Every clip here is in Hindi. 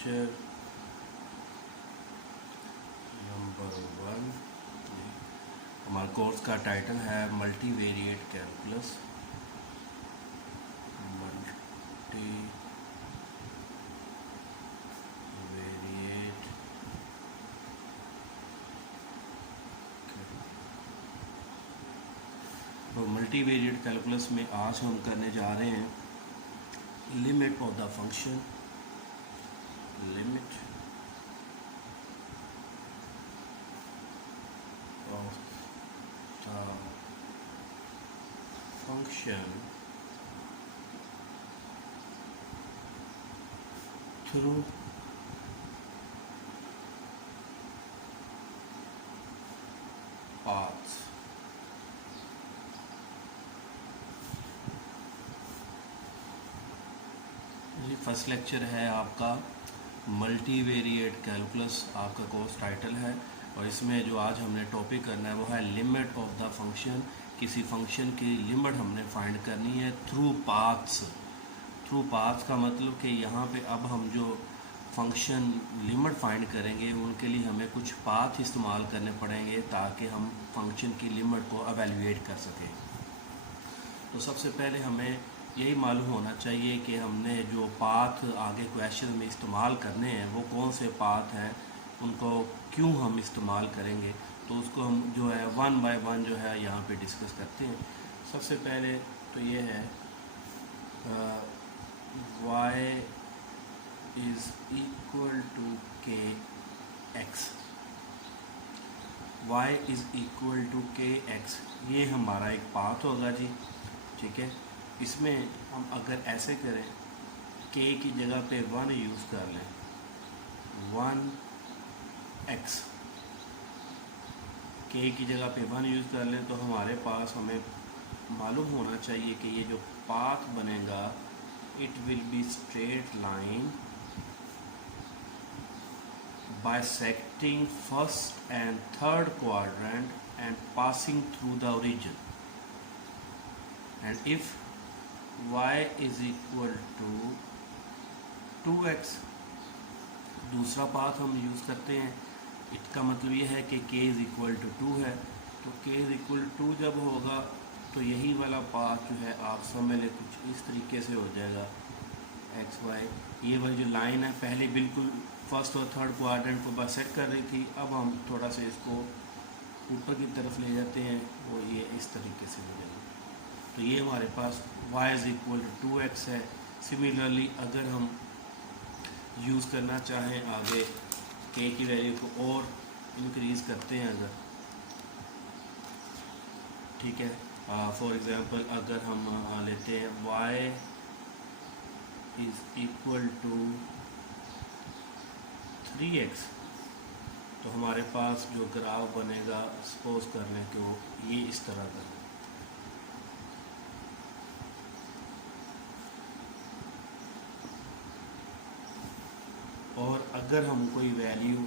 Lecture number 1। हमारे कोर्स का टाइटल है मल्टीवेरिएट कैलकुलस। मल्टीवेरिएट कैलकुलस में आज हम करने जा रहे हैं limit of the function. Limit of the function through paths. ये फर्स्ट लेक्चर है आपका मल्टीवेरिएट कैलकुलस, आपका कोर्स टाइटल है। और इसमें जो आज हमने टॉपिक करना है वो है लिमिट ऑफ द फंक्शन। किसी फंक्शन की लिमिट हमने फाइंड करनी है थ्रू पाथ्स। थ्रू पाथ्स का मतलब कि यहाँ पे अब हम जो फंक्शन लिमिट फाइंड करेंगे उनके लिए हमें कुछ पाथ इस्तेमाल करने पड़ेंगे ताकि हम फंक्शन की लिमिट को एवेलुएट कर सकें। तो सबसे पहले हमें यही मालूम होना चाहिए कि हमने जो पाथ आगे क्वेश्चन में इस्तेमाल करने हैं वो कौन से पाथ हैं, उनको क्यों हम इस्तेमाल करेंगे। तो उसको हम जो है वन बाय वन जो है यहाँ पे डिस्कस करते हैं। सबसे पहले तो ये है y is equal to k x. y is equal to k x, ये हमारा एक पाथ होगा जी। ठीक है, इसमें हम अगर ऐसे करें k की जगह पे 1 यूज़ कर लें, 1x k की जगह पे 1 यूज़ कर लें तो हमारे पास हमें मालूम होना चाहिए कि ये जो पाथ बनेगा it will be straight line bisecting first and third quadrant and passing through the origin. And if y is equal to 2x, दूसरा पाथ हम यूज़ करते हैं। इसका मतलब ये है कि k इज़ इक्वल टू 2 है, तो k इज़ इक्वल टू 2 जब होगा तो यही वाला पाथ जो है आप समझ लें कुछ इस तरीके से हो जाएगा एक्स वाई। ये वाली जो लाइन है पहले बिल्कुल फर्स्ट और थर्ड क्वाड्रेंट को बाइसेक्ट कर रही थी, अब हम थोड़ा सा इसको ऊपर की तरफ ले जाते हैं, वो ये इस तरीके से हो जाएगा। तो ये हमारे पास y is equal to 2x है। सिमिलरली अगर हम यूज़ करना चाहें आगे k की वैल्यू को और इंक्रीज़ करते हैं अगर, ठीक है, फॉर एग्ज़ाम्पल अगर हम लेते हैं y is equal to 3x, तो हमारे पास जो ग्राफ बनेगा सपोज कर लें कि वो ये इस तरह का है। और अगर हम कोई वैल्यू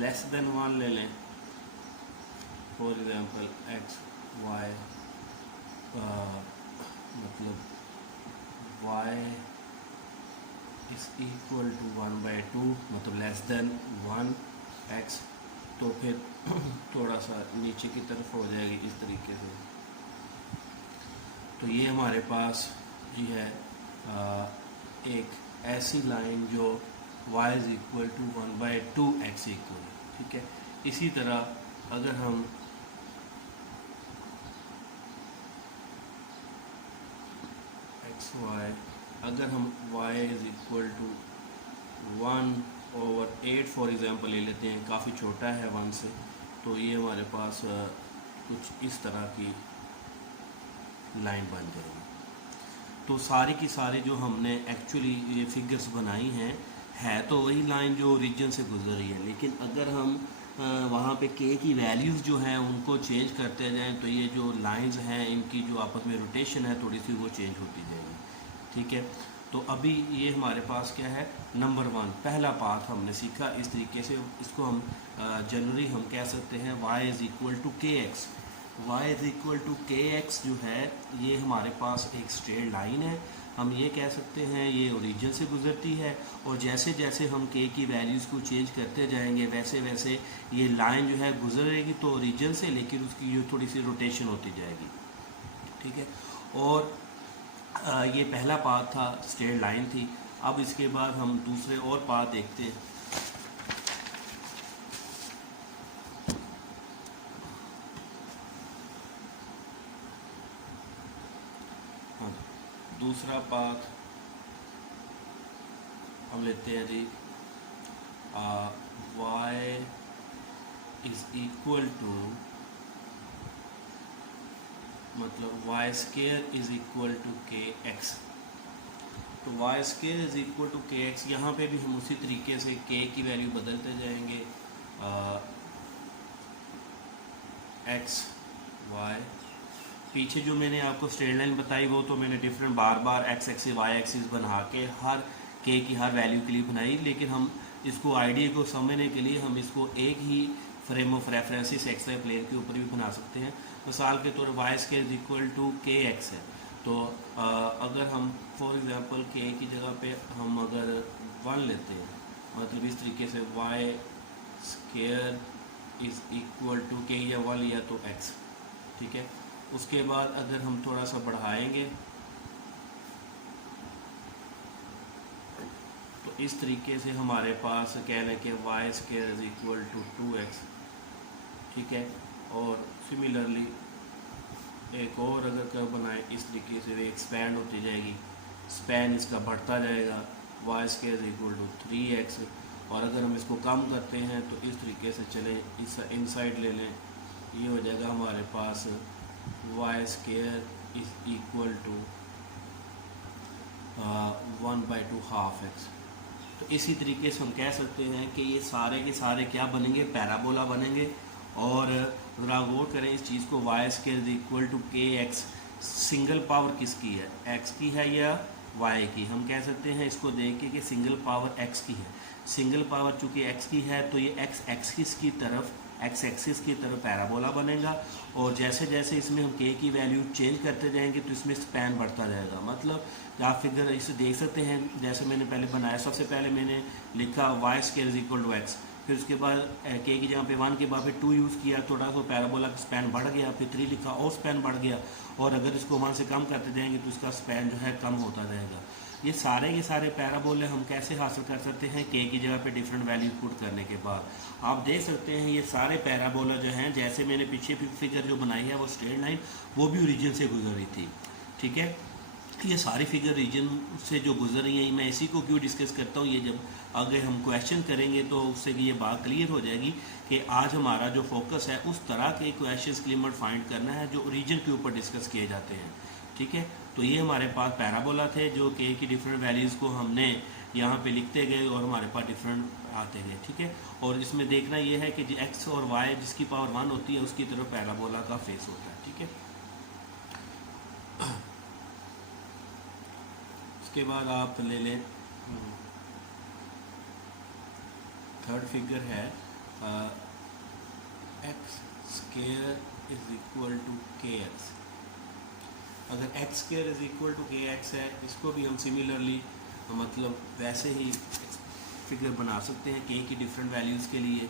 लेस देन 1 ले लें, फॉर एग्जांपल एक्स वाई, मतलब y इज़ इक्वल टू 1/2, मतलब लेस देन 1x, तो फिर थोड़ा सा नीचे की तरफ हो जाएगी इस तरीके से। तो ये हमारे पास ये है एक ऐसी लाइन जो y is equal to 1/2x equal, ठीक है। इसी तरह अगर हम अगर हम y is equal to 1/8 for example ले लेते हैं, काफ़ी छोटा है 1 से, तो ये हमारे पास कुछ इस तरह की लाइन बन जाएगी। तो सारी की सारी जो हमने एक्चुअली ये फिगर्स बनाई हैं है तो वही लाइन जो ओरिजिन से गुजर रही है, लेकिन अगर हम वहाँ पे k की वैल्यूज़ जो हैं उनको चेंज करते जाएं तो ये जो लाइंस हैं इनकी जो आपस में रोटेशन है थोड़ी सी वो चेंज होती जाएगी। ठीक है, तो अभी ये हमारे पास क्या है, नंबर 1 पहला पाथ हमने सीखा। इस तरीके से इसको हम जनरली हम कह सकते हैं y is equal to k x. y is equal to k x जो है ये हमारे पास एक स्ट्रेट लाइन है हम ये कह सकते हैं ये ओरिजिन से गुजरती है, और जैसे जैसे हम के की वैल्यूज़ को चेंज करते जाएंगे वैसे वैसे ये लाइन जो है गुजरेगी तो ओरिजिन से, लेकिन उसकी जो थोड़ी सी रोटेशन होती जाएगी। ठीक है, और ये पहला पाथ था, स्ट्रेट लाइन थी। अब इसके बाद हम दूसरे और पाथ देखते हैं। हाँ, दूसरा पाथ हम लेते हैं जी, y इज इक्वल टू, मतलब y square is equal to k x. तो y square is equal to k x, यहाँ पर भी हम उसी तरीके से के की वैल्यू बदलते जाएंगे, एक्स वाई। पीछे जो मैंने आपको स्ट्रेट लाइन बताई वो तो मैंने डिफरेंट बार बार एक्स एक्सिस वाई एक्सिस बना के हर के की हर वैल्यू के लिए बनाई, लेकिन हम इसको आइडिया को समझने के लिए हम इसको एक ही frame of reference x y plane के ऊपर भी बना सकते हैं। मिसाल के तौर y square is equal to k x है, तो अगर हम फॉर एग्जांपल के की जगह पे हम अगर 1 लेते हैं, मतलब इस तरीके से y square is equal to k या 1 लिया तो एक्स। ठीक है, उसके बाद अगर हम थोड़ा सा बढ़ाएंगे तो इस तरीके से हमारे पास कह रहे हैं कि y square is equal to 2x। ठीक है, और सिमिलरली एक और अगर कर्व बनाए इस तरीके से एक्सपैंड होती जाएगी, स्पैन इसका बढ़ता जाएगा, y square is equal to 3x। और अगर हम इसको कम करते हैं तो इस तरीके से चले, इस इनसाइड ले लें, ये हो जाएगा हमारे पास y square is equal to 1/2 half x. तो इसी तरीके से हम कह सकते हैं कि ये सारे के सारे क्या बनेंगे, पैराबोला बनेंगे। और अगर आप गौर करें इस चीज़ को, y square is equal to k x, single power किसकी है, एक्स की है या वाई की। हम कह सकते हैं इसको देख के कि सिंगल पावर एक्स की है। सिंगल पावर चूँकि एक्स की है तो ये एक्स एक्सिस की तरफ, एक्स एक्सिस की तरफ पैराबोला बनेगा, और जैसे जैसे इसमें हम के की वैल्यू चेंज करते जाएंगे तो इसमें स्पैन बढ़ता जाएगा। मतलब आप फिगर इसे देख सकते हैं, जैसे मैंने पहले बनाया, सबसे पहले मैंने लिखा y square is equal to x, फिर उसके बाद के की जगह पे 1 के बाद फिर 2 यूज़ किया, थोड़ा सा पैराबोला का स्पैन बढ़ गया, फिर 3 लिखा और स्पैन बढ़ गया, और अगर इसको 1 से कम करते जाएंगे तो इसका स्पैन जो है कम होता जाएगा। ये सारे के सारे पैराबोले हम कैसे हासिल कर सकते हैं, के की जगह पे डिफरेंट वैल्यू पुट करने के बाद। आप देख सकते हैं ये सारे पैराबोला जो हैं, जैसे मैंने पीछे फिगर जो बनाई है वो स्ट्रेट लाइन, वो भी ओरिजिन से गुजर रही थी। ठीक है, ये सारी फिगर रीजन से जो गुजर रही है, मैं इसी को क्यों डिस्कस करता हूँ, ये जब अगर हम क्वेश्चन करेंगे तो उससे ये बात क्लियर हो जाएगी कि आज हमारा जो फोकस है उस तरह के क्वेश्चंस के लिए फाइंड करना है जो रीजन के ऊपर डिस्कस किए जाते हैं। ठीक है, तो ये हमारे पास पैराबोला थे जो के की डिफरेंट वैल्यूज़ को हमने यहाँ पे लिखते गए और हमारे पास डिफरेंट आते गए। ठीक है, और इसमें देखना ये है कि एक्स और वाई जिसकी पावर 1 होती है उसकी तरफ पैराबोला का फेस होता है। ठीक है, उसके बाद आप ले लें थर्ड फिगर है, x square is equal to k x. अगर x square is equal to k x है, इसको भी हम सिमिलरली मतलब वैसे ही फिगर बना सकते हैं के की डिफरेंट वैल्यूज़ के लिए।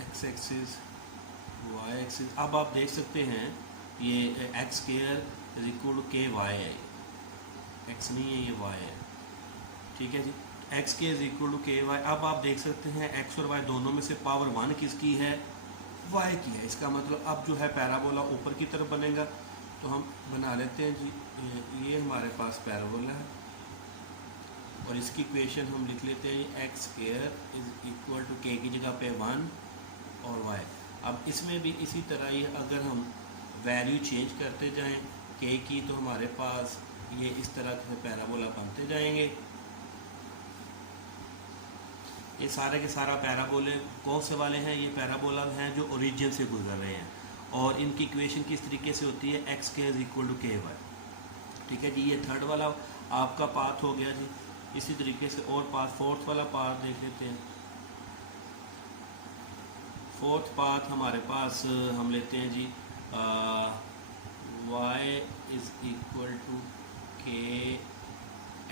एक्स एक्सिस, वाई एक्सिस, अब आप देख सकते हैं ये x square is equal to k y है, एक्स नहीं है ये वाई है। ठीक है जी, एक्स के is equal to k y. अब आप देख सकते हैं एक्स और वाई दोनों में से पावर 1 किसकी है, वाई की है। इसका मतलब अब जो है पैराबोला ऊपर की तरफ बनेगा, तो हम बना लेते हैं जी, ये हमारे पास पैराबोला है और इसकी इक्वेशन हम लिख लेते हैं x square is equal to k की जगह पे 1 और वाई। अब इसमें भी इसी तरह ही अगर हम वैल्यू चेंज करते जाएं के की, तो हमारे पास ये इस तरह के पैराबोला बनते जाएंगे। ये सारे के सारा पैराबोले कौन से वाले हैं, ये पैराबोला हैं जो ओरिजिन से गुजर रहे हैं, और इनकी इक्वेशन किस तरीके से होती है, एक्स के is equal to k Y. ठीक है जी, ये थर्ड वाला आपका पाथ हो गया जी। इसी तरीके से और पाथ, फोर्थ वाला पाथ देख लेते हैं। फोर्थ पाथ हमारे पास हम लेते हैं जी, y is equal to k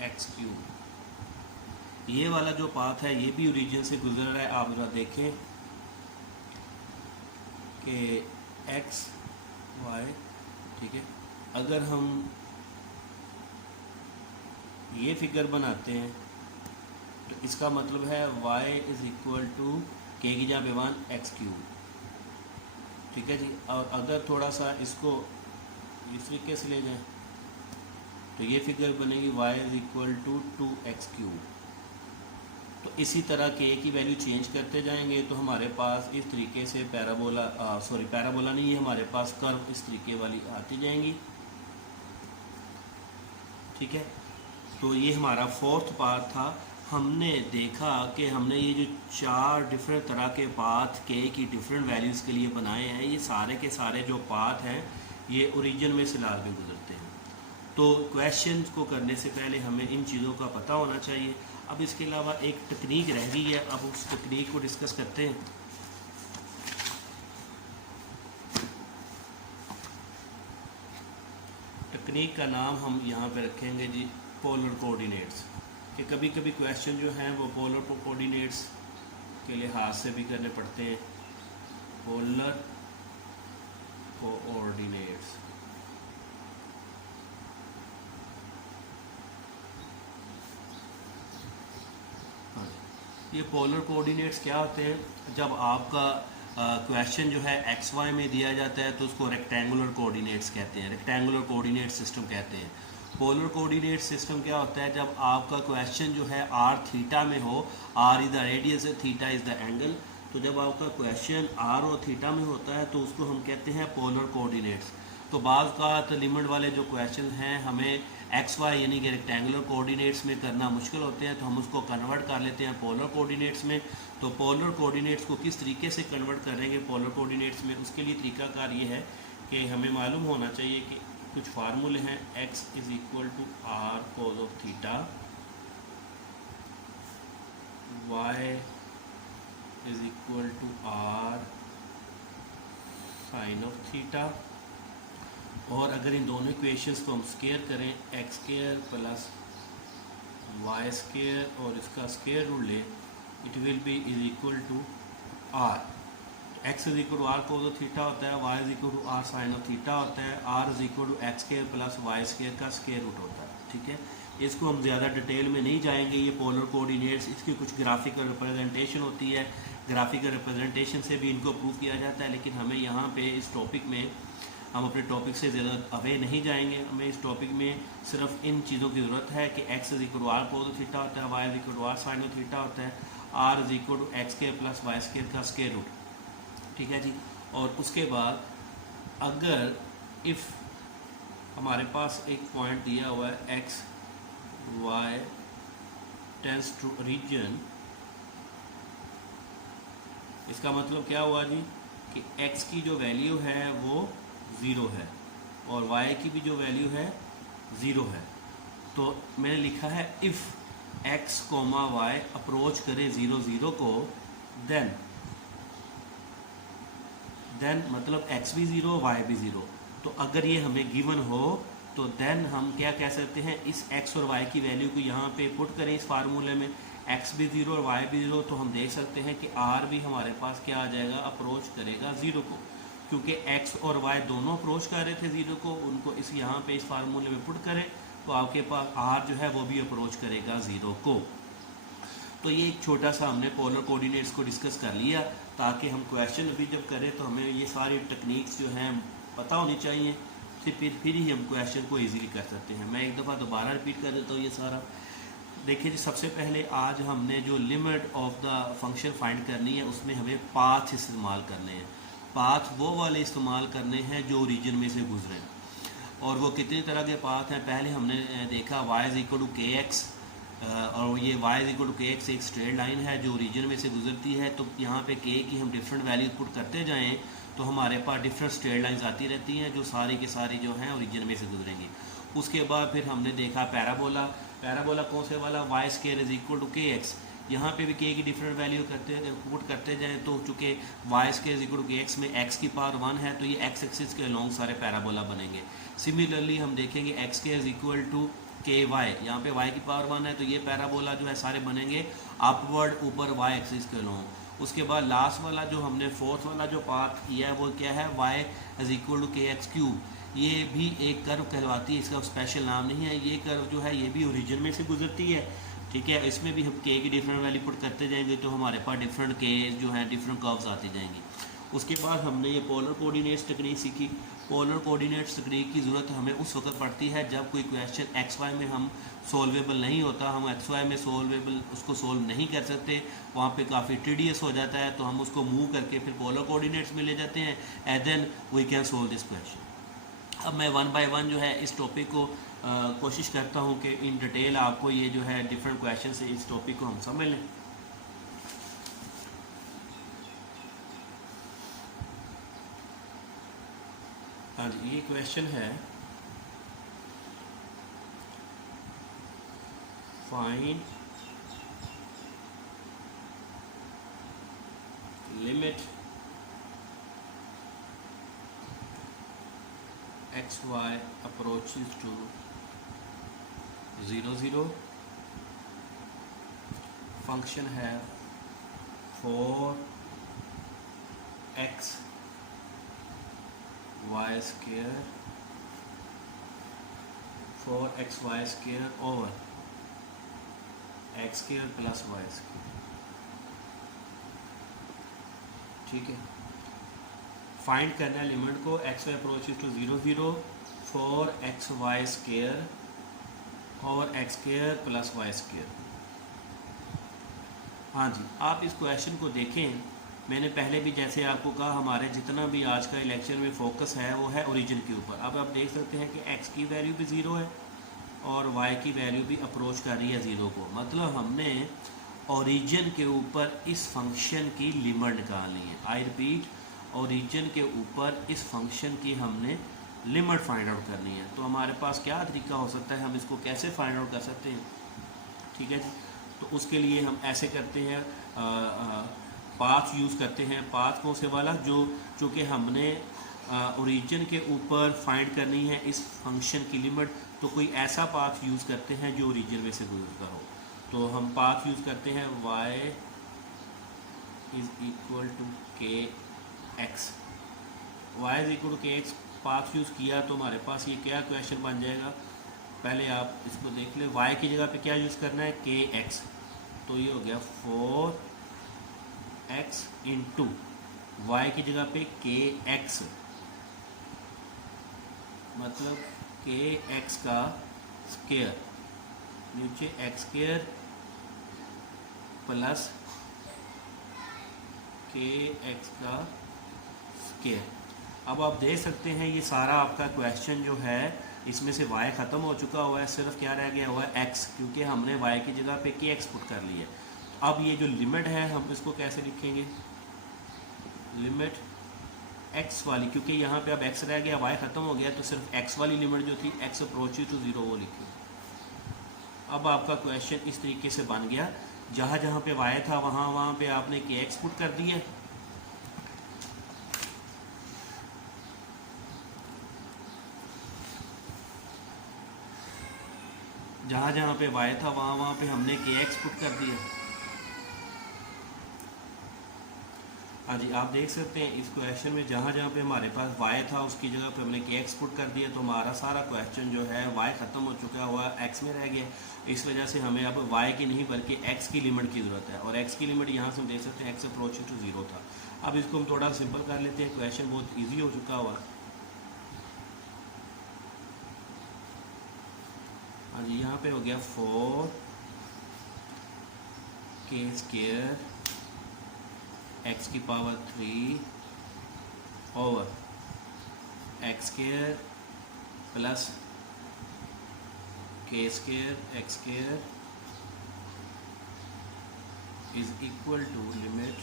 x cube. ये वाला जो पाथ है ये भी ओरिजिन से गुजर रहा है। आप जरा देखें कि एक्स वाई, ठीक है, अगर हम ये फिगर बनाते हैं तो इसका मतलब है y is equal to k की जहाँ पे 1 एक्स क्यूब, ठीक है जी। और अगर थोड़ा सा इसको इस तरीके से ले जाएं तो ये फिगर बनेगी y is equal to 2 x cube. तो इसी तरह के की वैल्यू चेंज करते जाएंगे तो हमारे पास इस तरीके से पैराबोला नहीं, ये हमारे पास कर्व इस तरीके वाली आती जाएंगी, ठीक है। तो ये हमारा फोर्थ पाथ था। हमने देखा कि हमने ये जो 4 डिफरेंट तरह के पाथ के की डिफरेंट वैल्यूज़ के लिए बनाए हैं, ये सारे के सारे जो पाथ हैं ये ओरिजिन में से लाल में गुजरते हैं। तो क्वेश्चन को करने से पहले हमें इन चीज़ों का पता होना चाहिए। अब इसके अलावा एक तकनीक रह गई है, अब उस तकनीक को डिस्कस करते हैं। तकनीक का नाम हम यहाँ पे रखेंगे जी पोलर कोऑर्डिनेट्स। कि कभी कभी क्वेश्चन जो हैं वो पोलर कोऑर्डिनेट्स के लिहाज से भी करने पड़ते हैं। पोलर कोऑर्डिनेट्स, ये पोलर कोऑर्डिनेट्स क्या होते हैं? जब आपका क्वेश्चन जो है एक्स वाई में दिया जाता है तो उसको रेक्टेंगुलर कोऑर्डिनेट्स कहते हैं, रेक्टेंगुलर कोऑर्डिनेट सिस्टम कहते हैं। पोलर कोऑर्डिनेट सिस्टम क्या होता है? जब आपका क्वेश्चन जो है आर थीटा में हो, r is the radius, theta is the angle, तो जब आपका क्वेश्चन आर और थीटा में होता है तो उसको हम कहते हैं पोलर कोऑर्डिनेट्स। तो बाज़ का लिमिट वाले जो क्वेश्चन हैं हमें एक्स वाई यानी कि रेक्टेंगुलर कोऑर्डिनेट्स में करना मुश्किल होते हैं, तो हम उसको कन्वर्ट कर लेते हैं पोलर कोऑर्डिनेट्स में। तो पोलर कोऑर्डिनेट्स को किस तरीके से कन्वर्ट करेंगे पोलर कोऑर्डिनेट्स में, उसके लिए तरीकाकार ये है कि हमें मालूम होना चाहिए कि कुछ फार्मूले हैं। X is equal to r cos of theta, y is equal to r sine of theta. और अगर इन दोनों इक्वेशंस को हम स्क्वायर करें, x square plus y square और इसका स्क्वायर रूट ले, it will be is equal to r. X is equal to r cos of theta होता है, y is equal to r sine of theta होता है, r is equal to x square plus y square का स्क्वायर रूट होता है, ठीक है। इसको हम ज़्यादा डिटेल में नहीं जाएंगे। ये पोलर कोऑर्डिनेट्स, इसकी कुछ ग्राफिकल रिप्रेजेंटेशन होती है, ग्राफिकल रिप्रेजेंटेशन से भी इनको प्रूव किया जाता है। लेकिन हमें यहाँ पे इस टॉपिक में हम अपने टॉपिक से ज़्यादा अवे नहीं जाएंगे। हमें इस टॉपिक में सिर्फ इन चीज़ों की ज़रूरत है कि x is equal to r cos of theta होता है, y is equal to r sine of theta होता है, r is equal to x square plus y square का स्क्वायर रूट, ठीक है जी। और उसके बाद अगर इफ़ हमारे पास एक पॉइंट दिया हुआ है x y tends to region, इसका मतलब क्या हुआ जी कि x की जो वैल्यू है वो 0 है और y की भी जो वैल्यू है 0 है। तो मैंने लिखा है इफ़ x, y अप्रोच करे 0 0 को, देन मतलब x भी 0 y भी 0। तो अगर ये हमें गिवन हो तो देन हम क्या कह सकते हैं, इस x और y की वैल्यू को यहाँ पे पुट करें इस फार्मूले में, x भी 0 और y भी 0, तो हम देख सकते हैं कि r भी हमारे पास क्या आ जाएगा, अप्रोच करेगा 0 को। क्योंकि x और y दोनों अप्रोच कर रहे थे 0 को, उनको इस यहाँ पे इस फार्मूले में पुट करें तो आपके पास r जो है वो भी अप्रोच करेगा 0 को। तो ये एक छोटा सा हमने पोलर कोऑर्डिनेट्स को डिस्कस कर लिया ताकि हम क्वेश्चन अभी जब करें तो हमें ये सारी टेक्निक्स जो हैं पता होनी चाहिए, फिर ही हम क्वेश्चन को इजीली कर सकते हैं। मैं एक दफ़ा दोबारा रिपीट कर देता हूँ ये सारा। देखिए जी, सबसे पहले आज हमने जो limit of the function find करनी है उसमें हमें पाथ इस्तेमाल करने हैं। पाथ वो वाले इस्तेमाल करने हैं जो ओरिजिन में से गुजरे, और वो कितनी तरह के पाथ हैं। पहले हमने देखा y is equal to k x, और ये y is equal to k x एक स्ट्रेट लाइन है जो ओरिजिन में से गुजरती है। तो यहाँ पे k की हम डिफरेंट वैल्यूज पुट करते जाएँ तो हमारे पास डिफरेंट स्ट्रेट लाइंस आती रहती हैं जो सारी के सारी जो हैं ओरिजिन में से गुजरेंगी। उसके बाद फिर हमने देखा पैराबोला। पैराबोला कौन से वाला, y square is equal to k x. यहाँ पे भी के की डिफरेंट वैल्यू पुट करते जाएँ तो चूँकि y square equal to x में एक्स की पावर 1 है तो ये एक्स एक्सिस के अलॉन्ग सारे पैराबोला बनेंगे। सिमिलरली हम देखेंगे x square equal to k y, यहाँ पे वाई की पावर 1 है तो ये पैराबोला जो है सारे बनेंगे अपवर्ड ऊपर वाई एक्सिस के अलॉन्ग। उसके बाद लास्ट वाला जो हमने फोर्थ वाला जो पार्ट किया है वो क्या है, y is equal to k x cube. ये भी एक कर्व कहलाती है, इसका स्पेशल नाम नहीं है। ये कर्व जो है ये भी ओरिजिन में से गुजरती है, ठीक है। इसमें भी हम के की डिफरेंट वैल्यू पुट करते जाएंगे तो हमारे पास डिफरेंट के जो हैं डिफरेंट कर्व्स आती जाएंगी। उसके बाद हमने ये पोलर कोऑर्डिनेट्स टेक्निक सीखी। पोलर कोऑर्डिनेट्स टेक्निक की ज़रूरत हमें उस वक्त पड़ती है जब कोई क्वेश्चन एक्स वाई में हम सॉल्वेबल नहीं होता, हम एक्स वाई में उसको सोल्व नहीं कर सकते, वहाँ पे काफ़ी टीडियस हो जाता है, तो हम उसको मूव करके फिर पोलर कोऑर्डिनेट्स में ले जाते हैं and then we can solve this question. अब मैं वन बाय वन जो है इस टॉपिक को कोशिश करता हूँ कि इन डिटेल आपको ये जो है डिफरेंट क्वेश्चन से इस टॉपिक को हम समझ लें। हाँ जी, ये क्वेश्चन है find limit x y approaches to 0 0। Function है 4x y square 4xy square over x square plus y square, ठीक है। फाइंड करना है लिमिट को x y approaches to 0 0 4xy square और x square plus y square. हाँ जी, आप इस क्वेश्चन को देखें। मैंने पहले भी जैसे आपको कहा हमारे जितना भी आज का लेक्चर में फोकस है वो है ओरिजिन के ऊपर। अब आप देख सकते हैं कि एक्स की वैल्यू भी 0 है और वाई की वैल्यू भी अप्रोच कर रही है 0 को। मतलब हमने ओरिजिन के ऊपर इस फंक्शन की लिमिट निकालनी है। आई रिपीट, ओरिजिन के ऊपर इस फंक्शन की हमने लिमिट फाइंड आउट करनी है। तो हमारे पास क्या तरीका हो सकता है, हम इसको कैसे फाइंड आउट कर सकते हैं, ठीक है। तो उसके लिए हम ऐसे करते हैं, पाथ यूज़ करते हैं। पाथ कौन से वाला, जो चूँकि हमने ओरिजिन के ऊपर फाइंड करनी है इस फंक्शन की लिमिट, तो कोई ऐसा पाथ यूज़ करते हैं जो ओरिजिन में से गुजरता हो। तो हम पाथ यूज़ करते हैं y is equal to k x. Y is equal to k x path use किया तो हमारे पास ये क्या क्वेश्चन बन जाएगा। पहले आप इसको देख लें, y की जगह पे क्या यूज़ करना है, के एक्स। तो ये हो गया 4x इंटू वाई की जगह पे के एक्स, मतलब के एक्स का स्क्वायर, नीचे एक्स स्क्वायर प्लस के एक्स का स्क्वायर। अब आप देख सकते हैं ये सारा आपका क्वेश्चन जो है इसमें से y ख़त्म हो चुका हुआ है, सिर्फ क्या रह गया हुआ है x, क्योंकि हमने y की जगह पे के एक्स पुट कर लिया। अब ये जो लिमिट है हम इसको कैसे लिखेंगे, लिमिट x वाली, क्योंकि यहाँ पे अब x रह गया, y ख़त्म हो गया, तो सिर्फ x वाली लिमिट जो थी x अप्रोचेस टू 0 वो लिखी। अब आपका क्वेश्चन इस तरीके से बन गया, जहाँ जहाँ पे y था वहाँ पे आपने के एक्स पुट कर दिया, जहाँ जहाँ पे y था वहाँ पे हमने के एक्स पुट कर दिया। हाँ जी, आप देख सकते हैं इस क्वेश्चन में जहाँ जहाँ पे हमारे पास y था उसकी जगह पे हमने के एक्स पुट कर दिया, तो हमारा सारा क्वेश्चन जो है y ख़त्म हो चुका हुआ x में रह गया। इस वजह से हमें अब y की नहीं बल्कि x की लिमिट की ज़रूरत है, और x की लिमिट यहाँ से हम देख सकते हैं x अप्रोचेस टू 0 था। अब इसको हम थोड़ा सिंपल कर लेते हैं, क्वेश्चन बहुत ईजी हो चुका हुआ। हाँ जी, यहाँ पे हो गया 4k स्क्वायर एक्स की power 3 over x square plus k square x square is equal to limit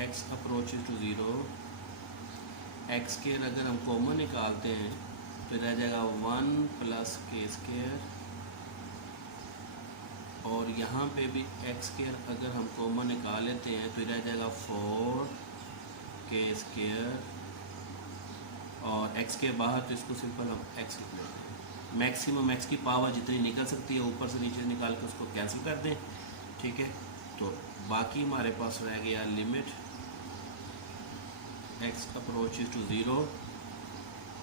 x approaches to 0। X square अगर हम कॉमन निकालते हैं तो रह जाएगा 1 प्लस के स्क्वायर और यहाँ पे भी एक्स स्क्वायर अगर हम कॉमन निकाल लेते हैं तो रह जाएगा 4k² और एक्स के बाहर तो इसको सिंपल हम एक्स लिख लेते हैं। मैक्सिमम एक्स की पावर जितनी निकल सकती है ऊपर से नीचे निकाल के उसको कैंसिल कर दें, ठीक है। तो बाकी हमारे पास रह गया लिमिट एक्स अप्रोचेस टू 0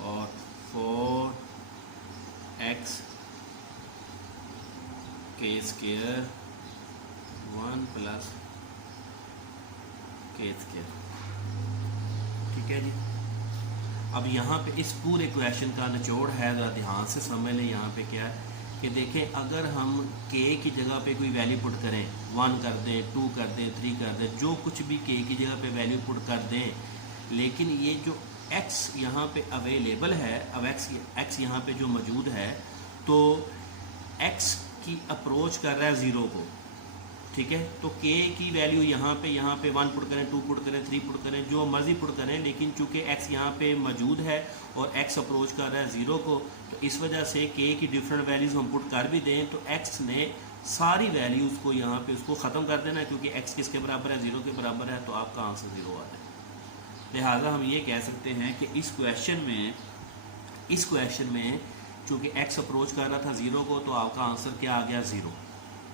और 4x k² 1 + k², ठीक है जी। अब यहाँ पे इस पूरे क्वेश्चन का निचोड़ है, ज़रा ध्यान से समझ लें। यहाँ पे क्या है कि देखें, अगर हम k की जगह पे कोई वैल्यू पुट करें, 1 कर दें, 2 कर दें, 3 कर दें, जो कुछ भी k की जगह पे वैल्यू पुट कर दें, लेकिन ये जो x यहाँ पे अवेलेबल है, अब x यहाँ पे जो मौजूद है, तो x की अप्रोच कर रहा है 0 को, ठीक है। तो k की वैल्यू यहाँ पे 1 पुट करें, 2 पुट करें, 3 पुट करें, जो मर्जी पुट करें, लेकिन चूंकि x यहाँ पे मौजूद है और x अप्रोच कर रहा है 0 को, तो इस वजह से k की डिफरेंट वैल्यूज़ हम पुट कर भी दें तो x ने सारी वैल्यूज़ को यहाँ पे उसको ख़त्म कर देना, क्योंकि x किसके बराबर है, 0 के बराबर है, तो आपका आंसर 0 आ जाए। लिहाजा हम ये कह सकते हैं कि इस क्वेश्चन में चूँकि x अप्रोच कर रहा था 0 को, तो आपका आंसर क्या आ गया, 0,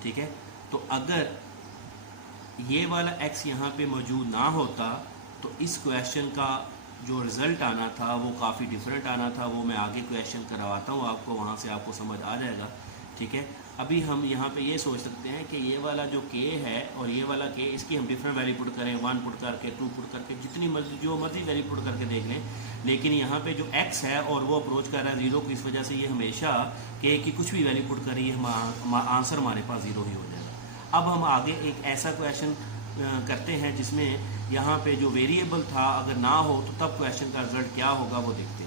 ठीक है। तो अगर ये वाला x यहाँ पे मौजूद ना होता तो इस क्वेश्चन का जो रिज़ल्ट आना था वो काफ़ी डिफरेंट आना था। वो मैं आगे क्वेश्चन करवाता हूँ आपको, वहाँ से आपको समझ आ जाएगा, ठीक है। अभी हम यहाँ पे ये सोच सकते हैं कि ये वाला जो k है और ये वाला k, इसकी हम डिफरेंट वैल्यू पुट करें, 1 पुट करके, 2 पुट करके, जितनी मर्जी जो मर्जी वैल्यू पुट करके देख लें, लेकिन यहाँ पे जो x है और वो अप्रोच कर रहा है 0 को, इस वजह से ये हमेशा k की कुछ भी वैल्यू पुट करिए, आंसर हमारे पास 0 ही हो जाएगा। अब हम आगे एक ऐसा क्वेश्चन करते हैं जिसमें यहाँ पे जो वेरिएबल था अगर ना हो तो तब क्वेश्चन का रिजल्ट क्या होगा, वो देखते हैं।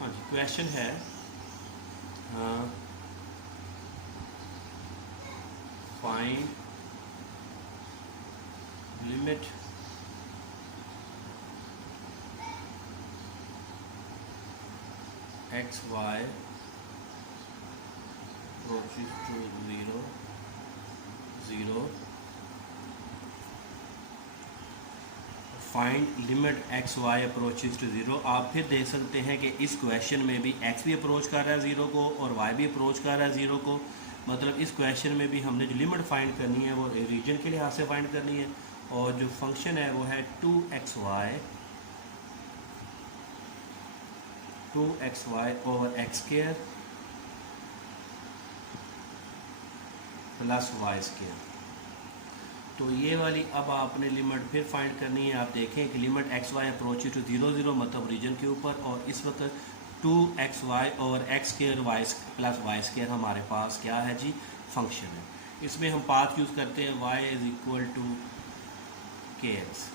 हाँ जी, क्वेश्चन है find limit x y approaches to 0 find limit x y approaches to 0। आप फिर देख सकते हैं कि इस क्वेश्चन में भी x भी अप्रोच कर रहा है 0 को और y भी अप्रोच कर रहा है 0 को। मतलब इस क्वेश्चन में भी हमने जो लिमिट फाइंड करनी है वो रीजन के लिहाज से फाइंड करनी है, और जो फंक्शन है वो है 2xy over x² plus y²। तो ये वाली अब आपने लिमिट फिर फाइंड करनी है। आप देखें कि limit x y approach to 0 मतलब रीजन के ऊपर, और इस वक्त 2xy over x² plus y² हमारे पास क्या है जी, फंक्शन है। इसमें हम पाथ यूज़ करते हैं y = kx।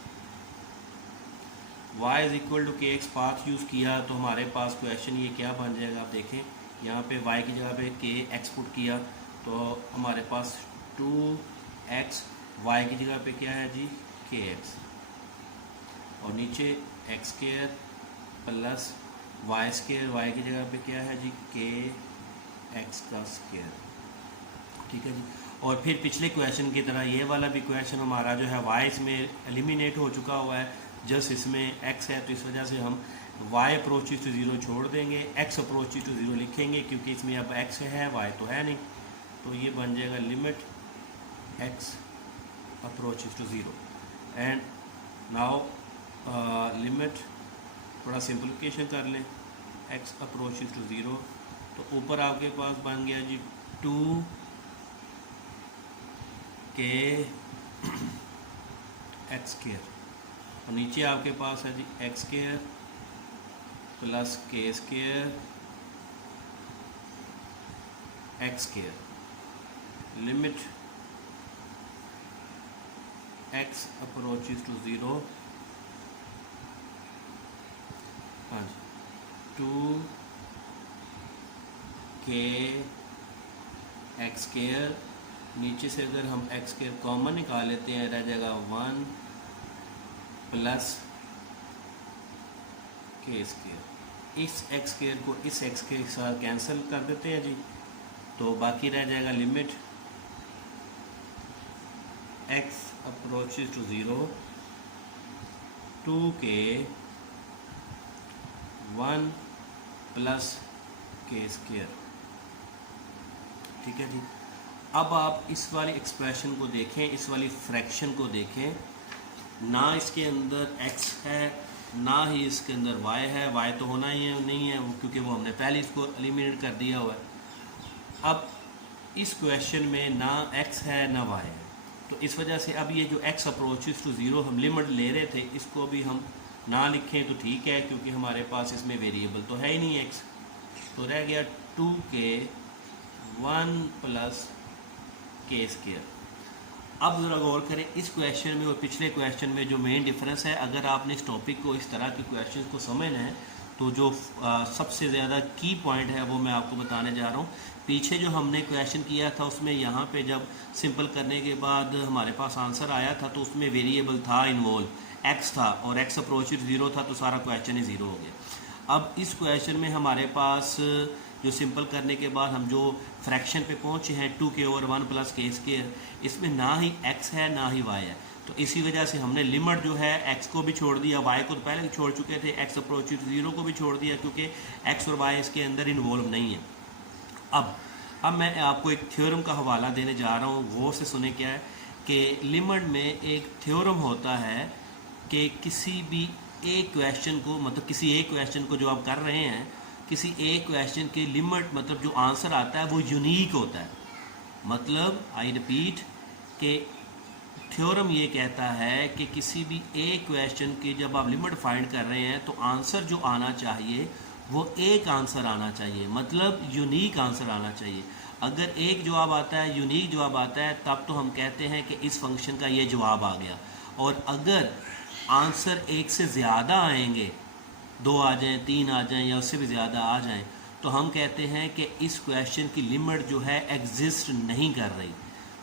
y = kx path use किया तो हमारे पास क्वेश्चन ये क्या बन जाएगा, आप देखें यहाँ पे y की जगह पे kx पुट किया तो हमारे पास 2x, y की जगह पे क्या है जी, kx, और नीचे x² प्लस y², y की जगह पे क्या है जी, kx², ठीक है जी। और फिर पिछले क्वेश्चन की तरह ये वाला भी क्वेश्चन हमारा जो है y इसमें एलिमिनेट हो चुका हुआ है, जस्ट इसमें x है, तो इस वजह से हम y अप्रोचेस टू 0 छोड़ देंगे, x अप्रोचेस टू 0 लिखेंगे, क्योंकि इसमें अब x है, y तो है नहीं। तो ये बन जाएगा limit x approaches to 0 and now limit, थोड़ा सिंप्लीफिकेशन कर लें, x अप्रोचेस टू 0, तो ऊपर आपके पास बन गया जी 2kx² और नीचे आपके पास है जी x² plus k² x²। Limit x approaches to 0 हाँ जी, 2k एक्स स्केयर, नीचे से अगर हम एक्स स्केयर कॉमन निकाल लेते हैं रह जाएगा 1 प्लस के स्केयर। इस एक्स स्केयर को इस एक्स के साथ कैंसिल कर देते हैं जी, तो बाकी रह जाएगा limit x approaches to 0 2k 1 plus k square. ठीक है जी। अब आप इस वाली एक्सप्रेशन को देखें, इस वाली फ्रैक्शन को देखें, ना इसके अंदर x है ना ही इसके अंदर y है। y तो होना ही है नहीं है, क्योंकि वो हमने पहले इसको एलिमिनेट कर दिया हुआ है। अब इस क्वेश्चन में ना x है ना y है, तो इस वजह से अब ये जो x अप्रोचेस टू 0 हम लिमिट ले रहे थे, इसको भी हम ना लिखें तो ठीक है, क्योंकि हमारे पास इसमें वेरिएबल तो है ही नहीं x। तो रह गया 2k 1 प्लस के स्केयर। अब ज़रा गौर करें इस क्वेश्चन में और पिछले क्वेश्चन में जो मेन डिफरेंस है। अगर आपने इस टॉपिक को, इस तरह के क्वेश्चन को समझना है, तो जो सबसे ज़्यादा की पॉइंट है वो मैं आपको बताने जा रहा हूँ। पीछे जो हमने क्वेश्चन किया था उसमें यहाँ पे जब सिंपल करने के बाद हमारे पास आंसर आया था, तो उसमें वेरिएबल था इन्वॉल्व, एक्स था, और एक्स अप्रोच 0 था, तो सारा क्वेश्चन ही 0 हो गया। अब इस क्वेश्चन में हमारे पास जो सिंपल करने के बाद हम जो फ्रैक्शन पे पहुँचे हैं 2k over 1 plus k square, इसमें ना ही x है ना ही y है, तो इसी वजह से हमने लिमिट जो है x को भी छोड़ दिया, y को तो पहले ही छोड़ चुके थे, x अप्रोच 0 को भी छोड़ दिया, क्योंकि x और y इसके अंदर इन्वॉल्व नहीं है। अब मैं आपको एक थ्योरम का हवाला देने जा रहा हूँ, गौर से सुने। क्या है कि लिमिट में एक थ्योरम होता है कि किसी भी एक क्वेश्चन को, मतलब किसी एक क्वेश्चन को जो आप कर रहे हैं, किसी एक क्वेश्चन की लिमिट, मतलब जो आंसर आता है वो यूनिक होता है। मतलब आई रिपीट कि थ्योरम ये कहता है कि किसी भी एक क्वेश्चन की जब आप लिमिट फाइंड कर रहे हैं, तो आंसर जो आना चाहिए वो एक आंसर आना चाहिए, मतलब यूनिक आंसर आना चाहिए। अगर एक जवाब आता है, यूनिक जवाब आता है, तब तो हम कहते हैं कि इस फंक्शन का ये जवाब आ गया। और अगर आंसर एक से ज़्यादा आएंगे, 2 आ जाएं, 3 आ जाएं या उससे भी ज़्यादा आ जाएं, तो हम कहते हैं कि इस क्वेश्चन की लिमिट जो है एग्जिस्ट नहीं कर रही।